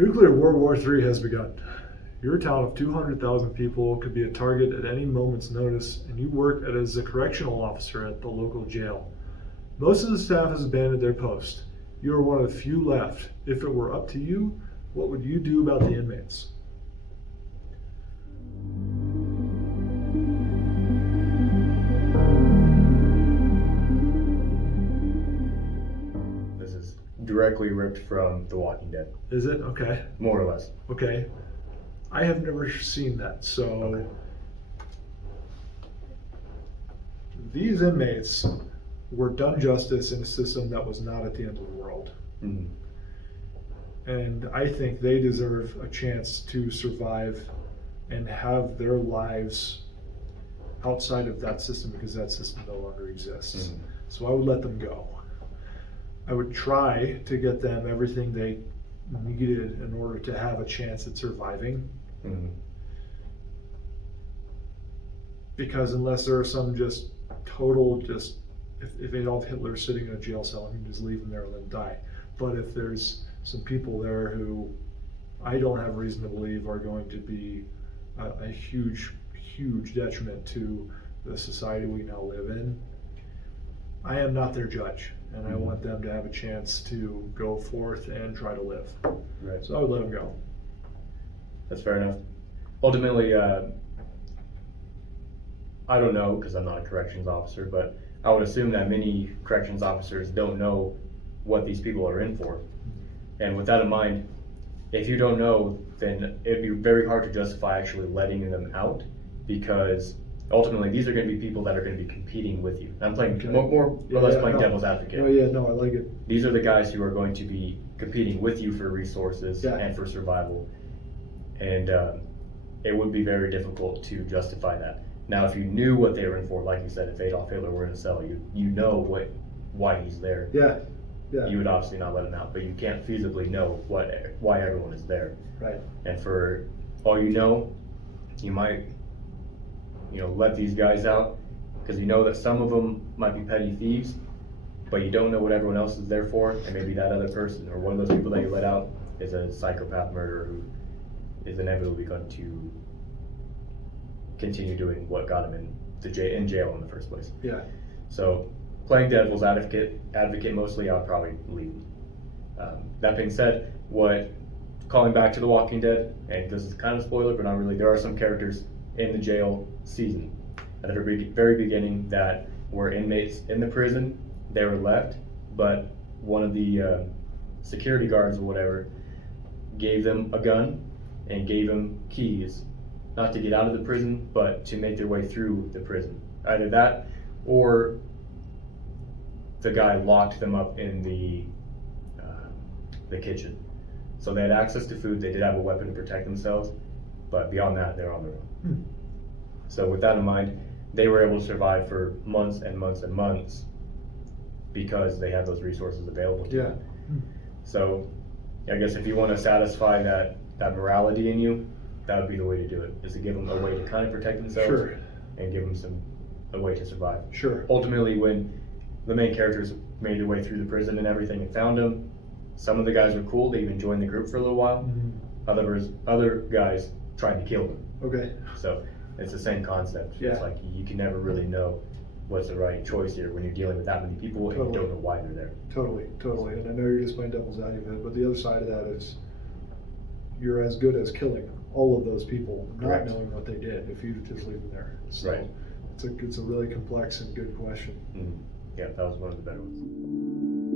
Nuclear World War III has begun. Your town of 200,000 people could be a target at any moment's notice, and you work as a correctional officer at the local jail. Most of the staff has abandoned their post. You are one of the few left. If it were up to you, what would you do about the inmates? This is directly ripped from The Walking Dead. Is it? Okay. More or less. Okay. I have never seen that, so Okay. These inmates were done justice in a system that was not at the end of the world. Mm-hmm. And I think they deserve a chance to survive and have their lives outside of that system, because that system no longer exists. Mm-hmm. So I would let them go. I would try to get them everything they needed in order to have a chance at surviving. Mm-hmm. Because unless there are some just total, if Adolf Hitler's sitting in a jail cell, you can just leave them there and let them die. But if there's some people there who I don't have reason to believe are going to be a huge detriment to the society we now live in, I am not their judge, and I want them to have a chance to go forth and try to live. Right. So I would let them go. That's fair enough. Ultimately, I don't know because I'm not a corrections officer, but I would assume that many corrections officers don't know what these people are in for. And with that in mind, if you don't know, then it'd be very hard to justify actually letting them out, because ultimately these are going to be people that are going to be competing with you. I'm playing more or less playing devil's advocate. Oh yeah, no, I like it. These are the guys who are going to be competing with you for resources and for survival. And it would be very difficult to justify that. Now, if you knew what they were in for, like you said, if Adolf Hitler were in a cell, you know why he's there. Yeah. You would obviously not let him out, but you can't feasibly know why everyone is there. Right. And for all you know, you might, let these guys out because you know that some of them might be petty thieves, but you don't know what everyone else is there for, and maybe that other person or one of those people that you let out is a psychopath murderer who is inevitably going to continue doing what got him in jail in the first place. Yeah. So playing devil's advocate mostly, I would probably leave. That being said, calling back to The Walking Dead, and this is kind of a spoiler, but not really, there are some characters in the jail season at the very beginning that were inmates in the prison. They were left, but one of the security guards or whatever gave them a gun and gave them keys, not to get out of the prison, but to make their way through the prison. Either that, or the guy locked them up in the kitchen. So they had access to food, they did have a weapon to protect themselves, but beyond that, they're on their own. So with that in mind, they were able to survive for months and months and months because they had those resources available to them. So I guess if you want to satisfy that morality in you, that would be the way to do it, is to give them a way to kind of protect themselves and give them a way to survive. Ultimately, when the main characters made their way through the prison and everything and found him, some of the guys were cool, they even joined the group for a little while. Other guys tried to kill them. Okay. So it's the same concept. Yeah. It's like you can never really know what's the right choice here when you're dealing with that many people and you don't know why they're there. Totally. And I know you're just playing devil's advocate, but the other side of that is you're as good as killing all of those people, not knowing what they did, if you just leave them there. So it's a really complex and good question. Yeah, that was one of the better ones.